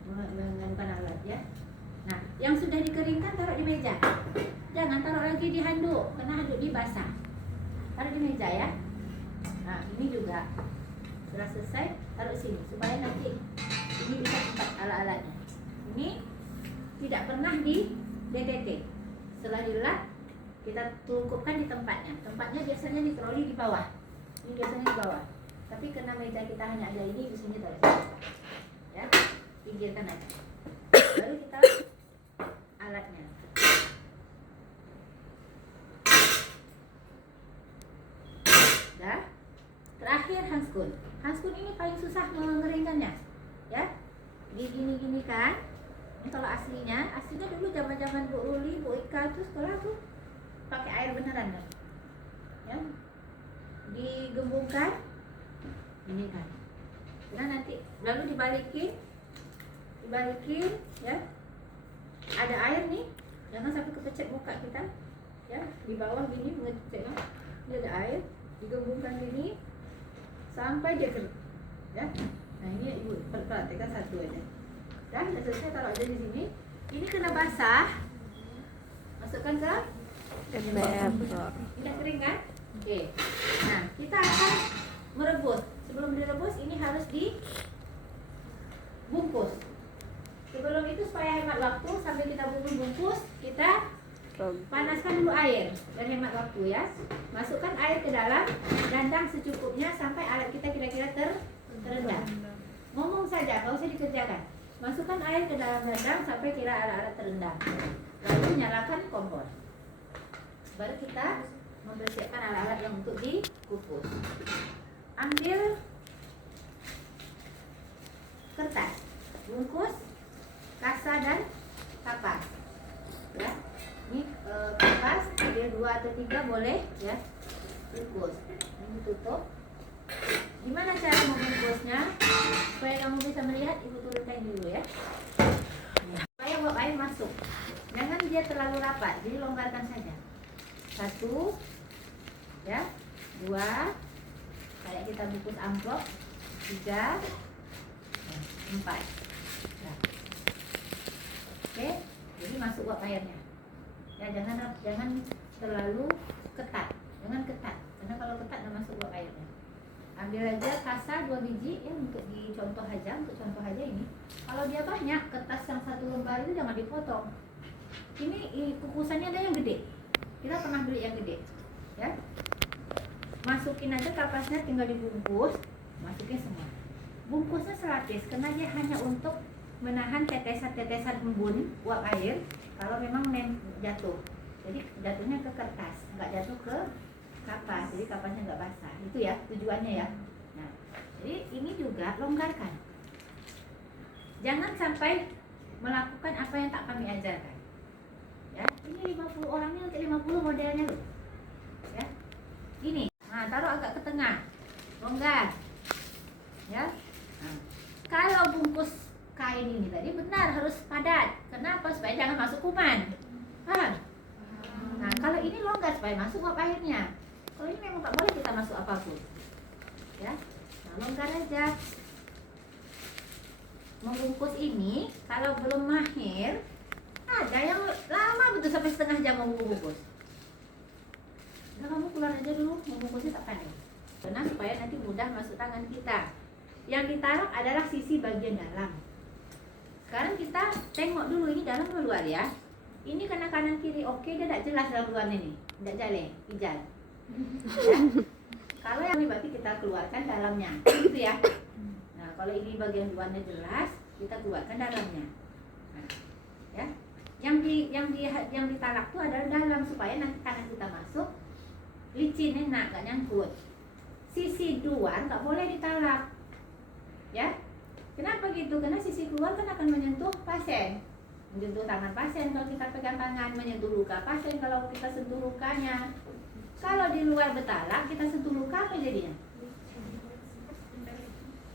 menggunakan alat ya. Nah, yang sudah dikeringkan taruh di meja. Jangan taruh lagi di handuk, karena handuk ini basah. Taruh di meja ya. Nah, ini juga sudah selesai, taruh sini supaya nanti ini bisa tempat alat-alatnya. Ini tidak pernah di DTT. Setelah dilap, kita tungkupkan di tempatnya. Tempatnya biasanya di troli di bawah. Ini biasanya di bawah. Tapi karena meja kita hanya ada ini, di sini taruh sini. Ya, pinggirkan aja. Lalu kita alatnya. Dah. Terakhir handskun. Handskun ini paling susah mengeringkannya. Ya. Gini kan. Ini kalau aslinya dulu zaman-zaman Bu Uli, Bu Ika tuh sekolah tuh pakai air beneran kan. Ya. Digembungkan. Ini kan. Nah, nanti lalu dibalikin ya. Ada air nih, jangan sampai kepecet muka kita ya. Di bawah gini mengecek, ini ada air, digembungkan gini sampai dia kering ya. Nah, ini ibu perhatikan satu aja. Dan sudah selesai, taruh aja di sini. Ini kena basah, masukkan ke ember. tidak kering kan? Oke. Nah, kita akan merebus. Sebelum direbus ini harus dibungkus. Sebelum itu supaya hemat waktu sambil kita bungkus, kita panaskan dulu air dan hemat waktu ya. Masukkan air ke dalam, dandang secukupnya sampai alat kita kira-kira terendam. Ngomong saja, nggak usah dikerjakan. Masukkan air ke dalam dandang sampai kira alat-alat terendam. Lalu nyalakan kompor. Baru kita mempersiapkan alat-alat yang untuk dikukus. Ambil kertas, bungkus, kasa dan kapas. Ya, ini kapas, ambil 2 atau 3 boleh ya. Bungkus. Ini tutup. Gimana cara membungkusnya? Supaya kamu bisa melihat, ibu turunkan dulu ya. Supaya uap air masuk. Jangan dia terlalu rapat, jadi longgarkan saja. 1, ya, 2, kayak kita bungkus amplop, 3, 4. Nah. Oke, jadi masuk uap airnya. Ya, jangan terlalu ketat, jangan ketat, karena kalau ketat nggak masuk uap airnya. Ambil aja kasa 2 biji ya untuk contoh aja ini. Kalau dia banyak, kertas yang 1 lembar itu jangan dipotong. Ini kukusannya ada yang gede. Kita pernah beli yang gede, ya. Masukin aja kapasnya, tinggal dibungkus, masukin semua. Bungkusnya selapis, karena dia hanya untuk menahan tetesan-tetesan embun uap air. Kalau memang jatuh, jadi jatuhnya ke kertas, nggak jatuh ke kapas, jadi kapasnya nggak basah. Itu ya tujuannya ya. Nah, jadi ini juga longgarkan. Jangan sampai melakukan apa yang tak kami ajarkan. Ya, ini 50 orangnya untuk 50 modelnya loh. Ya. Ini. Nah, taruh agak ke tengah. Longgar. Ya. Nah, kalau bungkus kain ini tadi benar harus padat. Kenapa? Supaya jangan masuk kuman. Paham? Nah, kalau ini longgar supaya masuk uap airnya. Kalau ini memang tak boleh kita masuk apapun. Ya. Nah, longgar aja. Membungkus ini kalau belum mahir, ada yang lama betul sampai setengah jam membungkus. Nah, kamu keluar aja dulu, membungkusnya tak pandai. Karena supaya nanti mudah masuk tangan kita. Yang ditaruh adalah sisi bagian dalam. Sekarang kita tengok dulu ini dalam atau luar ya. Ini kena kanan kiri oke, dia tak jelas dalam luarnya nih, tidak jalan, hijau. Ya. Kalau yang ini berarti kita keluarkan dalamnya, gitu ya. Nah, kalau ini bagian luarnya jelas, kita keluarkan dalamnya. Nah, ya. Yang ditalak itu adalah dalam supaya nanti tangan kita masuk licin enak, gak nyangkut. Sisi luar nggak boleh ditalak, ya. Kenapa gitu? Karena sisi keluar kan akan menyentuh pasien, menyentuh tangan pasien kalau kita pegang tangan, menyentuh luka pasien kalau kita sentuh lukanya. Kalau di luar bertalak, kita sentuh luka apa jadinya?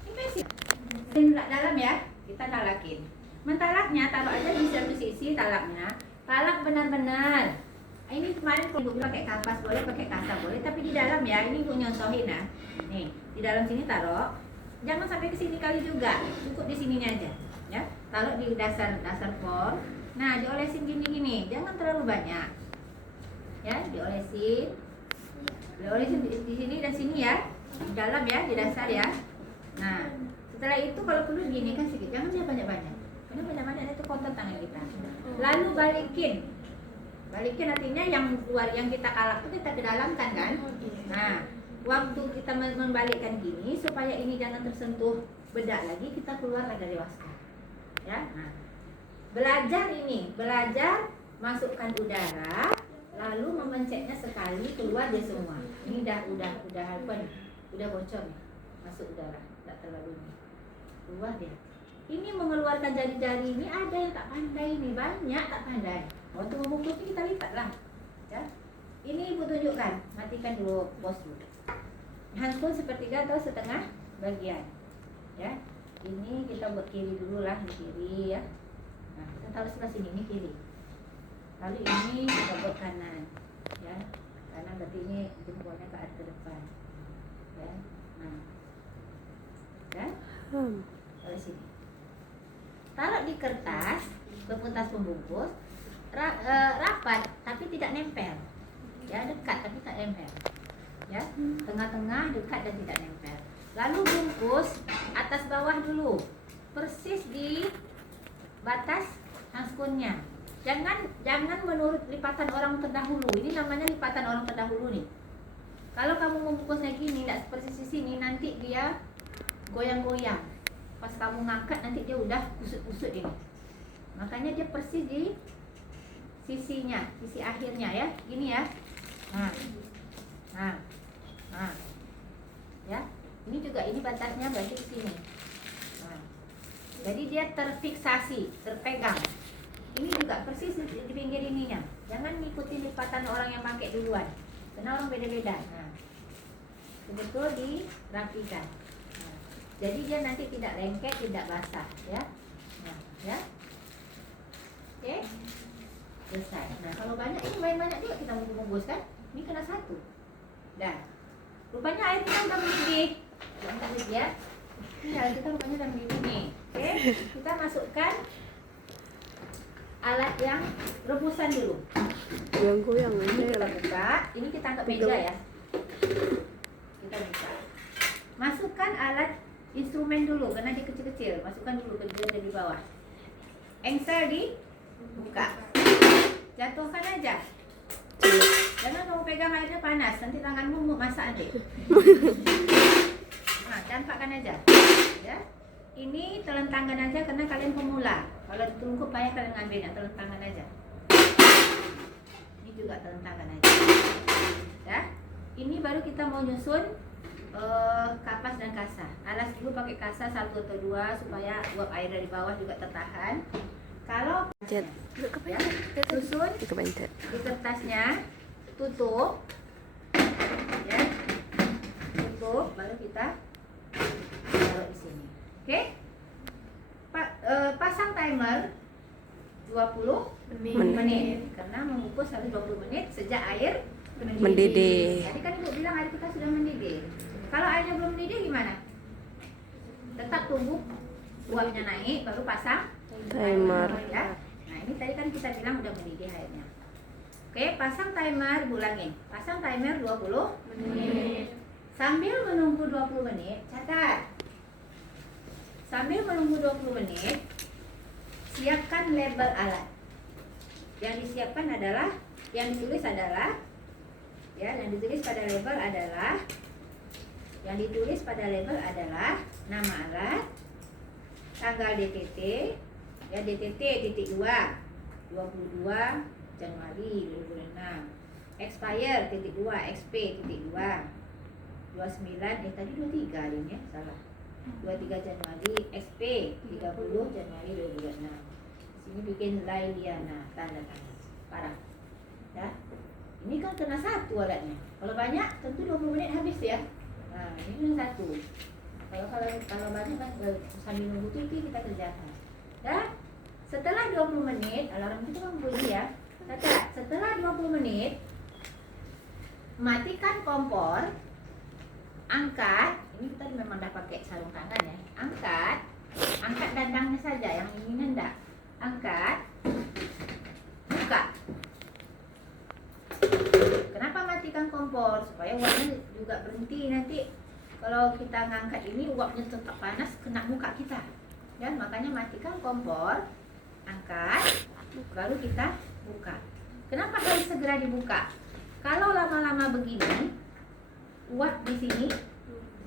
Infeksi. Dalam ya, kita talakin. Mentalaknya taruh aja di satu sisi talaknya. Talak benar-benar. Ini kemarin kalau ibu pakai kapas boleh, pakai kasa boleh, tapi di dalam ya, ini ibu nyontohin ya. Nih, di dalam sini taruh. Jangan sampai ke sini kali juga, cukup di sininya aja, ya. Taruh di dasar form. Nah, diolesin gini-gini, jangan terlalu banyak. Ya, diolesin di sini dan sini ya, di dalam ya, di dasar ya. Nah, setelah itu kalau perlu gini kan sedikit, jangan dia banyak-banyak. Karena banyak-banyak itu kotor tangan kita. Lalu balikin artinya yang luar yang kita kalak itu kita kedalamkan kan. Nah, waktu kita membalikkan gini supaya ini jangan tersentuh bedak lagi, kita keluar dari waskar. Ya. Nah, belajar masukkan udara, lalu memencetnya sekali, keluar dia semua. Ini udah apa nih? Udah bocor nih. Masuk udara, tidak terlalu ini. Keluar dia. Ini mengeluarkan jari-jari ini ada yang tak pandai nih, banyak tak pandai. Waktu membungkus ini kita lipat lah, ya. Ini ibu tunjukkan, matikan dulu bos dulu. Handphone sepertiga atau setengah bagian, ya. Ini kita buat kiri dulu lah, di kiri ya. Nah, kita taruh sebelah sini, ini kiri. Lalu ini kita buat kanan, ya. Kanan berarti ini jempolnya ke arah ke depan, ya. Nah, kan? Taruh sini. Taruh di kertas bekas pembungkus, rapat tapi tidak nempel, ya, dekat tapi tak nempel. ya. Tengah-tengah, dekat dan tidak nempel. Lalu bungkus atas bawah dulu, persis di batas hangskunnya. Jangan menurut lipatan orang terdahulu. Ini namanya lipatan orang terdahulu nih. Kalau kamu membungkusnya gini, tidak seperti sini, nanti dia goyang-goyang. Pas kamu ngangkat nanti dia udah kusut-kusut ini. Makanya dia persis di sisinya, sisi akhirnya ya. Gini ya. Nah. Ya. Ini juga ini batasnya berarti di sini. Nah. Jadi dia terfiksasi, terpegang. Ini juga persis di pinggir ininya. Jangan ngikutin lipatan orang yang pakai duluan. Karena orang beda-beda. Nah. Betul dirapikan. Nah. Jadi dia nanti tidak lengket, tidak basah, ya. Nah, ya. Oke. Selesai. Nah, kalau banyak ini banyak juga kita bungkus kan? Ini kena satu. Dah. Rupanya air kita udah mendidih. Angkat lagi ya. Ini air kita rupanya udah mendidih nih. Oke. Kita masukkan alat yang rebusan dulu. Goyang-goyang Ini aja kita ya. buka. Ini kita angkat meja ya. Kita buka. Masukkan alat instrumen dulu karena dia kecil-kecil. Masukkan dulu ke dia di bawah. Engsel di buka. Jatuhkan aja. Jangan kamu pegang airnya panas, nanti tanganmu mau masak adik. Nah, campakkan aja. Ya. Ini telentangkan aja karena kalian pemula. Kalau ditunggu payah kalian ngambilnya, telentangkan aja. Ini juga telentangkan aja. Ya. Ini baru kita mau nyusun kapas dan kasa. Alas dulu pakai kasa 1 atau 2 supaya uap air dari bawah juga tertahan. Kalau Jet. ya, susun Kepencet. di kertasnya, tutup, ya, tutup, baru kita taruh di sini. Oke? Pasang timer 20 menit. Karena mengukus harus 20 menit sejak air Mendidih. Tadi kan ibu bilang air kita sudah mendidih. Kalau airnya belum mendidih gimana? Tetap tunggu uapnya naik, baru pasang Timer. ya. Nah, ini tadi kan kita bilang udah mendidih airnya. Oke, pasang timer, ulangin. Pasang timer 20 menit. Sambil menunggu 20 menit, catat. Sambil menunggu 20 menit, siapkan label alat. Yang disiapkan adalah, yang ditulis adalah, ya, yang ditulis pada label adalah, yang ditulis pada label adalah nama alat, tanggal DTT, ya DTT titik 2, 22 Januari 2006, expire titik 2, XP titik 2, 29 tadi 23 ini ya, salah. 23 Januari, XP 30 Januari 2006. Sini bikin Lailiana tanda tangan. Parah. Ya. Ini kan kena satu alatnya. Kalau banyak tentu 20 menit habis ya. Nah, ini kena satu. Kalau banyak kan sambil nunggu TV kita kerjakan. Dan setelah 20 menit, alarm itu kan bunyi ya. Setelah 20 menit, matikan kompor, angkat. Ini kita memang dah pakai sarung tangan ya. Angkat dandangnya saja, yang ini enggak. Angkat, buka. Kenapa matikan kompor? Supaya uapnya juga berhenti nanti. Kalau kita ngangkat ini uapnya tetap panas kena muka kita. Ya, makanya matikan kompor, angkat, baru kita buka. Kenapa harus segera dibuka? Kalau lama-lama begini, uap di sini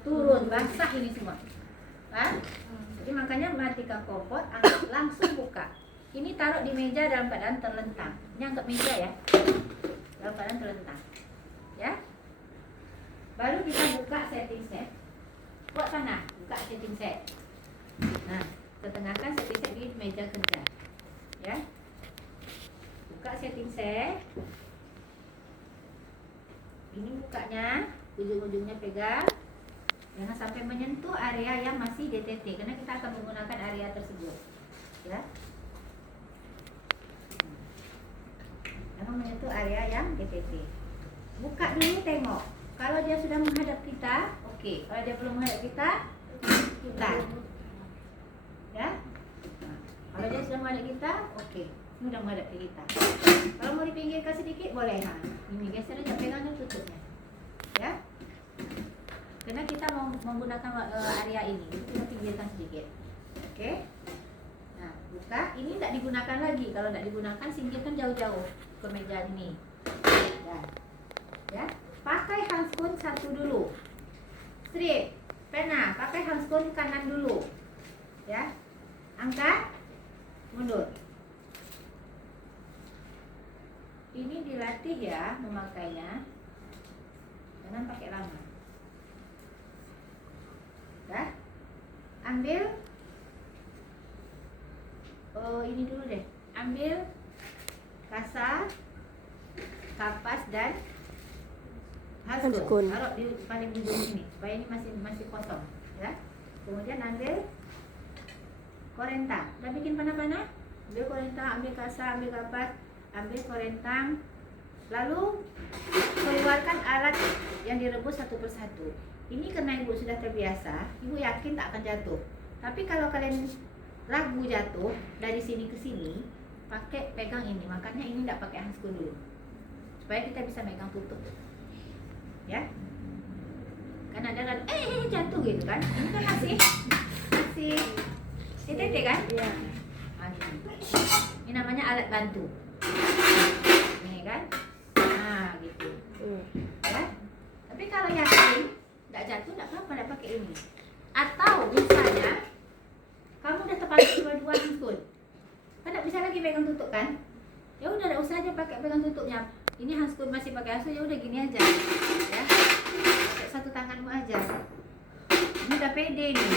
turun, basah ini semua. Jadi makanya matikan kompor, angkat, langsung buka. Ini taruh di meja dalam keadaan terlentang. Ini anggap meja ya. Dalam keadaan terlentang. Ya. Baru kita buka setting set. Buat sana, buka setting set. Nah, ketengahkan setting set di meja kerja. Ya. Buka setting set. Ini bukanya, ujung-ujungnya pegang. Jangan sampai menyentuh area yang masih DTT karena kita akan menggunakan area tersebut. Ya. Jangan menyentuh area yang DTT. Buka dulu, tengok. Kalau dia sudah menghadap kita, oke. Kalau dia belum menghadap kita, putar. Ya. Nah, kalau dia sudah menghadap kita, oke. Ini udah menghadap ke kita. Kalau mau dipinggirkan sedikit boleh. Nah, ini geser aja, pegang dan tutupnya. Ya. Karena kita mau menggunakan area ini, kita pinggirkan sedikit. Oke. Nah, buka. Ini tidak digunakan lagi. Kalau tidak digunakan, singkirkan jauh-jauh ke meja ini. Ya, pakai handskun satu dulu. Strip, pena, pakai handskun kanan dulu. Ya, angkat, mundur. Ini dilatih ya memakainya. Jangan pakai lama. Ya, ambil. Ini dulu deh. Ambil kasa, kapas dan handskun. Taruh di paling ujung sini supaya ini masih kosong. Ya. Kemudian ambil korentang. Udah bikin panah-panah? Ambil korentang, ambil kasa, ambil kapas, ambil korentang. Lalu keluarkan alat yang direbus satu persatu. Ini karena ibu sudah terbiasa, ibu yakin tak akan jatuh. Tapi kalau kalian ragu jatuh dari sini ke sini, pakai pegang ini. Makanya ini tidak pakai handskun dulu, supaya kita bisa megang tutup. Ya, kan ada jatuh gitu kan? Ini kan masih titik kan? Iya. Ini namanya alat bantu. Ini kan? Nah, gitu. Ya. Tapi kalau yakin tidak jatuh, tidak apa-apa, tidak pakai ini. Atau misalnya kamu udah terpakai dua-dua handskun, kan tidak bisa lagi pegang tutup kan? Ya udah, tidak usah aja pakai pegang tutupnya. Ini handskun masih pakai handskun, ya udah gini aja. Ya, pakai satu tanganmu aja. Ini udah pede nih.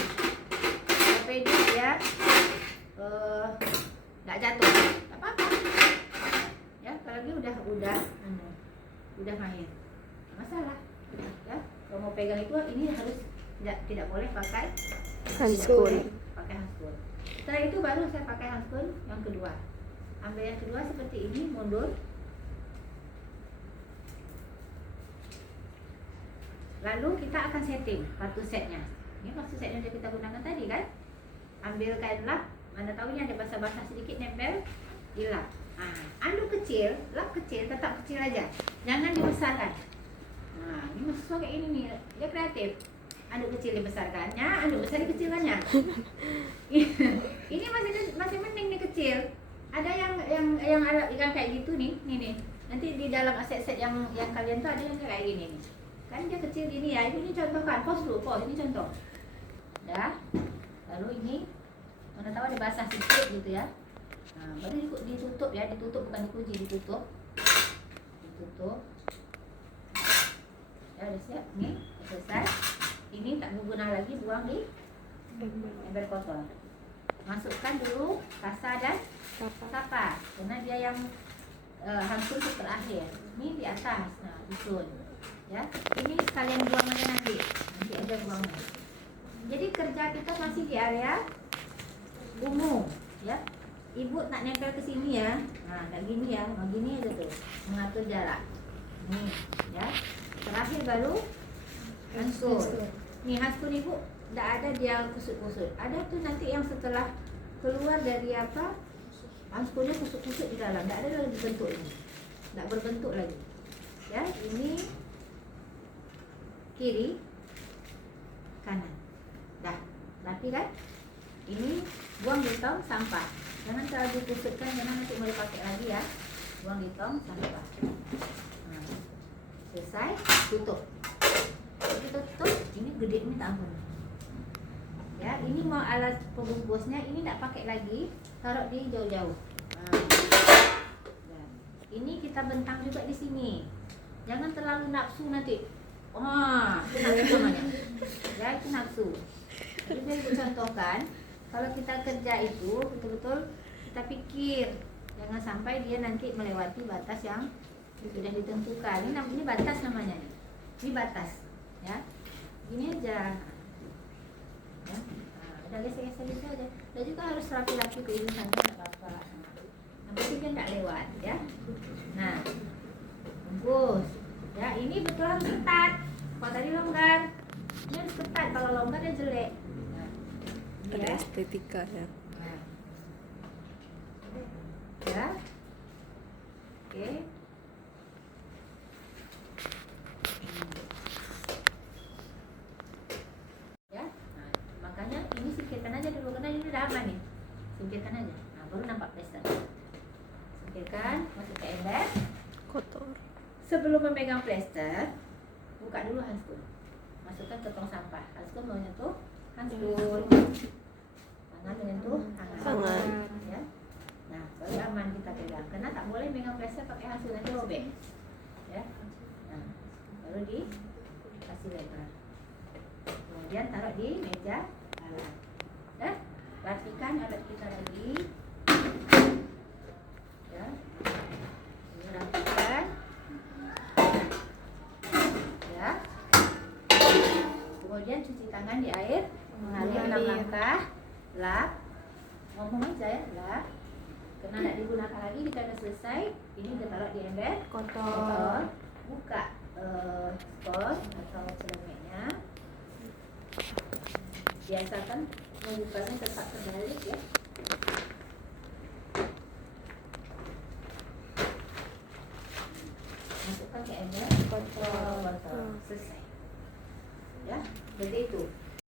Udah pede ya. Nggak jatuh, nggak apa-apa. Ya, apalagi udah main, nggak masalah. Ya, kalau mau pegang itu ini harus tidak boleh pakai Handskun. pakai handskun. Setelah itu baru saya pakai handskun yang kedua. Ambil yang kedua seperti ini, mundur. Lalu kita akan setting kartu setnya. Ini kartu setnya yang kita gunakan tadi kan. Ambil kain lap, mana tahu ini ada basah-basah sedikit, nempel, dilap. Nah, anduk kecil, lap kecil, tetap kecil aja. Jangan dibesarkan. Nah, ini masuk kayak ini nih, dia kreatif. Anduk kecil dibesarkannya, anduk besar dikecilkannya. Ini masih mending nih kecil. Ada yang ada ikan kayak gitu nih. Nanti di dalam aset-aset yang kalian tuh ada yang kayak gini nih. Kan dia kecil gini ya. Ini contohkan, pause dulu, pause. Ini contoh. Dah. Lalu ini mana tahu ada basah sedikit gitu ya. Nah, baru ditutup ya, ditutup bukan dikunci, ditutup. Ya udah siap nih, selesai. Ini tak berguna lagi, buang di ember kotor. Masukkan dulu kasa dan kapas, karena dia yang handskun itu terakhir. Ini di atas, nah susun. Ya, ini sekalian buang aja nanti aja buangnya. Jadi kerja kita masih di area umum, ya. Ibu tak nempel ke sini ya. Nah, kayak gini ya, begini aja tuh, mengatur jarak. Nih, ya. Terakhir baru handskun. Nih handskun ibu tidak ada dia kusut-kusut. Ada tuh nanti yang setelah keluar dari apa, handskunnya kusut-kusut di dalam. Tidak ada lagi bentuk ini, tidak berbentuk lagi. Ya, ini kiri, kanan. Dah, rapi kan? Ini buang di tong sampah. Jangan terlalu dikusutkan, jangan nanti mau dipakai lagi ya. Buang di tong sampah. Nah, selesai, tutup. Kita tutup, ini gede ini tak ampun. Ya, ini mau alat pembungkusnya, ini tidak pakai lagi, taruh di jauh-jauh. Nah, ini kita bentang juga di sini. Jangan terlalu nafsu nanti. Wah, itu nafsu namanya. Ya, itu nafsu. Jadi saya contohkan, kalau kita kerja itu betul-betul kita pikir, jangan sampai dia nanti melewati batas yang sudah ditentukan. Ini batas namanya. Ini batas. Ya, gini aja. Ya, nah, udah geser-geser gitu aja. Dan juga harus rapi-rapi keirisannya, nggak apa-apa. Nah, berarti dia nggak lewat, ya. Nah, bungkus. Ya, ini betul harus ketat. Kalau tadi longgar, ini harus ketat. Kalau longgar dia jelek. Nah, Ada ya. estetika ya. Nah. Ya. Oke. aman nih. Singkirkan aja. Nah, baru nampak plester. Singkirkan, masuk ke ember. Kotor. Sebelum memegang plester, buka dulu handskul. Masukkan ke tong sampah. Handskul menyentuh handskul. Tangan menyentuh Tangan. Ya. Nah, baru aman kita pegang. Karena tak boleh megang plester pakai handskul, nanti robek. Ya. Nah, baru dikasih lebar. Kemudian taruh di meja alat. Ya. Rapikan alat kita lagi. Ya. Ini rapikan. Ya. Kemudian cuci tangan di air mengalir 6 langkah. Lap. Ngomong aja ya, lap. Karena tidak digunakan lagi, kita sudah selesai. Ini kita taruh di ember. Kotor. Buka spons atau celemeknya. Biasakan membukanya tetap terbalik ya. Masukkan ke ember. Kotor. Selesai. Ya, seperti itu.